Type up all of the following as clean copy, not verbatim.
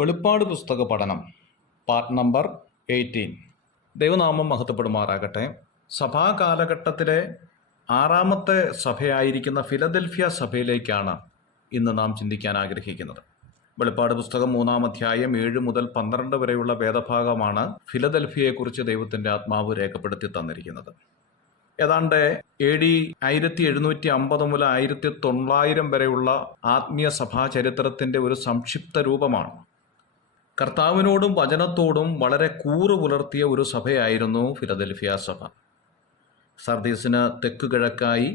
വെളിപ്പാട് പുസ്തക പഠനം പാർട്ട് നമ്പർ 18. ദൈവനാമം മഹത്വപ്പെടുമാറാകട്ടെ. സഭാ കാലഘട്ടത്തിലെ 6ാമത്തെ സഭയായിരിക്കുന്ന ഫിലദൽഫിയ സഭയിലേക്കാണ് ഇന്ന് നാം ചിന്തിക്കാൻ ആഗ്രഹിക്കുന്നത്. വെളിപ്പാട് പുസ്തകം 3-ാം അധ്യായം 7 മുതൽ 12 വരെയുള്ള വേദഭാഗമാണ് ഫിലദൽഫിയയെക്കുറിച്ച് ദൈവത്തിൻ്റെ ആത്മാവ് രേഖപ്പെടുത്തി തന്നിരിക്കുന്നത്. ഏതാണ്ട് AD 1750 മുതൽ 1900 വരെയുള്ള ആത്മീയ സഭാ ചരിത്രത്തിൻ്റെ ഒരു സംക്ഷിപ്ത രൂപമാണ്. കർത്താവിനോടും വചനത്തോടും വളരെ കൂറ് പുലർത്തിയ ഒരു സഭയായിരുന്നു ഫിലദൽഫിയ സഭ. സർദീസിന് തെക്കുകിഴക്കായി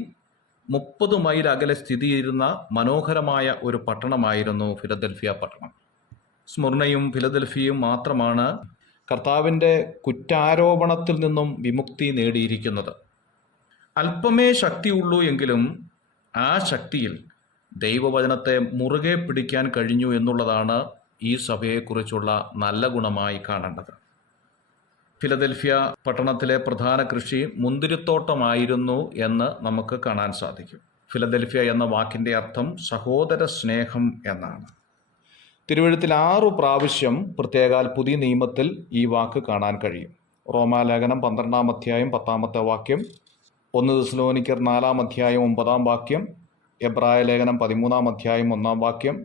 30 മൈൽ അകലെ സ്ഥിതി ചെയ്യുന്ന മനോഹരമായ ഒരു പട്ടണമായിരുന്നു ഫിലദൽഫിയ പട്ടണം. സ്മുർണയും ഫിലദൽഫിയയും മാത്രമാണ് കർത്താവിൻ്റെ കുറ്റാരോപണത്തിൽ നിന്നും വിമുക്തി നേടിയിരിക്കുന്നത്. അല്പമേ ശക്തിയുള്ളൂ എങ്കിലും ആ ശക്തിയിൽ ദൈവവചനത്തെ മുറുകെ പിടിക്കാൻ കഴിഞ്ഞു എന്നുള്ളതാണ് ഈ സഭയെക്കുറിച്ചുള്ള നല്ല ഗുണമായി കാണേണ്ടത്. ഫിലദൽഫിയ പട്ടണത്തിലെ പ്രധാന കൃഷി മുന്തിരിത്തോട്ടമായിരുന്നു എന്ന് നമുക്ക് കാണാൻ സാധിക്കും. ഫിലദൽഫിയ എന്ന വാക്കിൻ്റെ അർത്ഥം സഹോദര സ്നേഹം എന്നാണ്. തിരുവെഴുത്തിൽ 6 പ്രാവശ്യം പ്രത്യേകാൽ പുതിയ നിയമത്തിൽ ഈ വാക്ക് കാണാൻ കഴിയും. റോമാലേഖനം 12-ാം അധ്യായം 10-ാമത്തെ വാക്യം, 1 തെസ്സലോനിക്കർ 4-ാം അധ്യായം 9-ാം വാക്യം, എബ്രായ ലേഖനം 13-ാം അധ്യായം 1-ാം വാക്യം,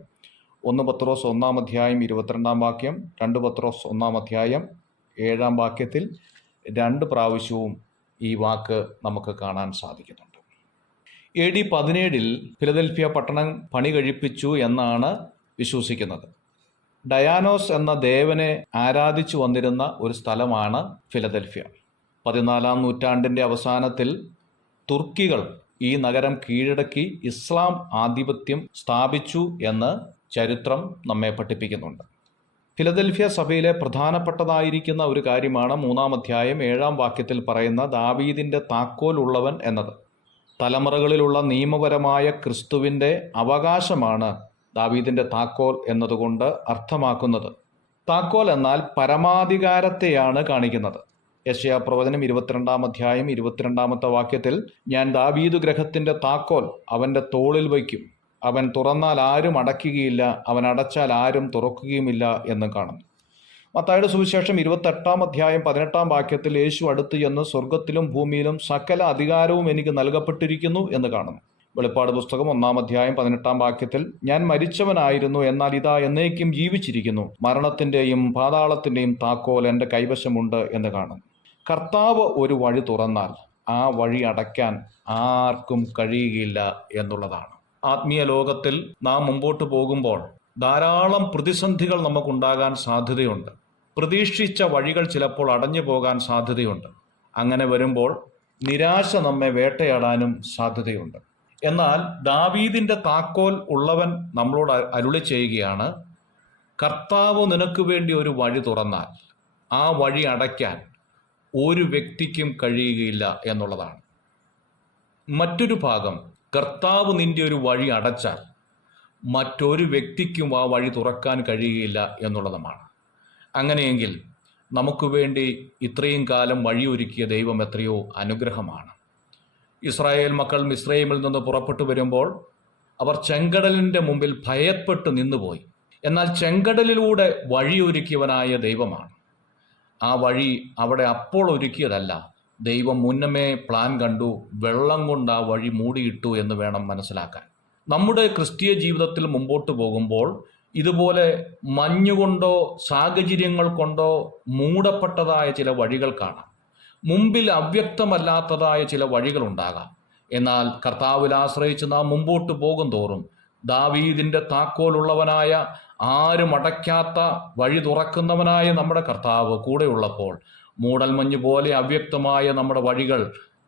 1 പത്രോസ് 1-ാം അധ്യായം 22-ാം വാക്യം, 2 പത്രോസ് 1-ാം അധ്യായം 7-ാം വാക്യത്തിൽ 2 പ്രാവശ്യവും ഈ വാക്ക് നമുക്ക് കാണാൻ സാധിക്കുന്നുണ്ട്. AD 17 ഫിലദൽഫിയ പട്ടണം പണി കഴിപ്പിച്ചു എന്നാണ് വിശ്വസിക്കുന്നത്. ഡയാനോസ് എന്ന ദേവനെ ആരാധിച്ചു വന്നിരുന്ന ഒരു സ്ഥലമാണ് ഫിലദൽഫിയ. 14-ാം നൂറ്റാണ്ടിൻ്റെ അവസാനത്തിൽ തുർക്കികൾ ഈ നഗരം കീഴടക്കി ഇസ്ലാം ആധിപത്യം സ്ഥാപിച്ചു എന്ന് ചരിത്രം നമ്മെ പഠിപ്പിക്കുന്നുണ്ട്. ഫിലദൽഫിയ സഭയിലെ പ്രധാനപ്പെട്ടതായിരിക്കുന്ന ഒരു കാര്യമാണ് 3-ാം അധ്യായം 7-ാം വാക്യത്തിൽ പറയുന്ന ദാവീദിൻ്റെ താക്കോൽ ഉള്ളവൻ എന്നത്. തലമുറകളിലുള്ള നിയമപരമായ ക്രിസ്തുവിൻ്റെ അവകാശമാണ് ദാവീദിൻ്റെ താക്കോൽ എന്നതുകൊണ്ട് അർത്ഥമാക്കുന്നത്. താക്കോൽ എന്നാൽ പരമാധികാരത്തെയാണ് കാണിക്കുന്നത്. യെശയ്യാ പ്രവചനം 22-ാം അധ്യായം 22-ാമത്തെ വാക്യത്തിൽ, ഞാൻ ദാവീദു ഗൃഹത്തിൻ്റെ താക്കോൽ അവൻ്റെ തോളിൽ വയ്ക്കും, അവൻ തുറന്നാൽ ആരും അടയ്ക്കുകയില്ല, അവൻ അടച്ചാൽ ആരും തുറക്കുകയുമില്ല എന്ന് കാണുന്നു. മത്തായിയുടെ സുവിശേഷം 28-ാം അധ്യായം 18-ാം വാക്യത്തിൽ, യേശു അടുത്ത് ചെന്ന് സ്വർഗത്തിലും ഭൂമിയിലും സകല അധികാരവും എനിക്ക് നൽകപ്പെട്ടിരിക്കുന്നു എന്ന് കാണുന്നു. വെളിപ്പാട് പുസ്തകം 1-ാം അധ്യായം 18-ാം വാക്യത്തിൽ, ഞാൻ മരിച്ചവനായിരുന്നു, എന്നാൽ ഇതാ എന്നേക്കും ജീവിച്ചിരിക്കുന്നു, മരണത്തിൻ്റെയും പാതാളത്തിൻ്റെയും താക്കോൽ എൻ്റെ കൈവശമുണ്ട് എന്ന് കാണുന്നു. കർത്താവ് ഒരു വഴി തുറന്നാൽ ആ വഴി അടയ്ക്കാൻ ആർക്കും കഴിയുകയില്ല എന്നുള്ളതാണ്. ആത്മീയ ലോകത്തിൽ നാം മുമ്പോട്ട് പോകുമ്പോൾ ധാരാളം പ്രതിസന്ധികൾ നമുക്കുണ്ടാകാൻ സാധ്യതയുണ്ട്. പ്രതീക്ഷിച്ച വഴികൾ ചിലപ്പോൾ അടഞ്ഞു പോകാൻ സാധ്യതയുണ്ട്. അങ്ങനെ വരുമ്പോൾ നിരാശ നമ്മെ വേട്ടയാടാനും സാധ്യതയുണ്ട്. എന്നാൽ ദാവീദിൻ്റെ താക്കോൽ ഉള്ളവൻ നമ്മളോട് അരുളി ചെയ്യുകയാണ്, കർത്താവ് നിനക്ക് വേണ്ടി ഒരു വഴി തുറന്നാൽ ആ വഴി അടയ്ക്കാൻ ഒരു വ്യക്തിക്കും കഴിയുകയില്ല എന്നുള്ളതാണ്. മറ്റൊരു ഭാഗം, കർത്താവ് നിന്റെ ഒരു വഴി അടച്ചാൽ മറ്റൊരു വ്യക്തിക്കും ആ വഴി തുറക്കാൻ കഴിയുകയില്ല എന്നുള്ളതുമാണ്. അങ്ങനെയെങ്കിൽ നമുക്ക് വേണ്ടി ഇത്രയും കാലം വഴിയൊരുക്കിയ ദൈവം എത്രയോ അനുഗ്രഹമാണ്. ഇസ്രായേൽ മക്കൾ മിസ്രയീമിൽ നിന്ന് പുറപ്പെട്ടു വരുമ്പോൾ അവർ ചെങ്കടലിൻ്റെ മുമ്പിൽ ഭയപ്പെട്ട് നിന്നുപോയി. എന്നാൽ ചെങ്കടലിലൂടെ വഴിയൊരുക്കിയവനായ ദൈവമാണ്. ആ വഴി അവിടെ അപ്പോൾ ഒരുക്കിയതല്ല, ദൈവം മുന്നമേ പ്ലാൻ കണ്ടു, വെള്ളം കൊണ്ട് ആ വഴി മൂടിയിട്ടു എന്ന് വേണം മനസ്സിലാക്കാൻ. നമ്മുടെ ക്രിസ്തീയ ജീവിതത്തിൽ മുമ്പോട്ട് പോകുമ്പോൾ ഇതുപോലെ മഞ്ഞുകൊണ്ടോ സാഹചര്യങ്ങൾ കൊണ്ടോ മൂടപ്പെട്ടതായ ചില വഴികൾ കാണാം. മുമ്പിൽ അവ്യക്തമല്ലാത്തതായ ചില വഴികളുണ്ടാകാം. എന്നാൽ കർത്താവിൽ ആശ്രയിച്ച് നാം മുമ്പോട്ട് പോകും തോറും ദാവീദിൻ്റെ താക്കോലുള്ളവനായ, ആരും അടയ്ക്കാത്ത വഴി തുറക്കുന്നവനായ നമ്മുടെ കർത്താവ് കൂടെയുള്ളപ്പോൾ മൂടൽമഞ്ഞ് പോലെ അവ്യക്തമായ നമ്മുടെ വഴികൾ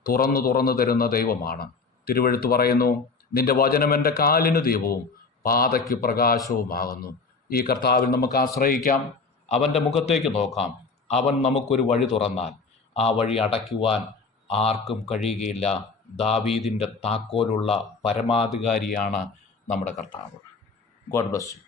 തുറന്നു തരുന്ന ദൈവമാണ്. തിരുവെഴുത്ത് പറയുന്നു, നിന്റെ വചനം എൻ്റെ കാലിന് ദീപവും പാതയ്ക്ക് പ്രകാശവുമാകുന്നു. ഈ കർത്താവിൽ നമുക്ക് ആശ്രയിക്കാം, അവൻ്റെ മുഖത്തേക്ക് നോക്കാം. അവൻ നമുക്കൊരു വഴി തുറന്നാൽ ആ വഴി അടയ്ക്കുവാൻ ആർക്കും കഴിയുകയില്ല. ദാവീദിൻ്റെ താക്കോലുള്ള പരമാധികാരിയാണ് നമ്മുടെ കർത്താവ്. God bless you.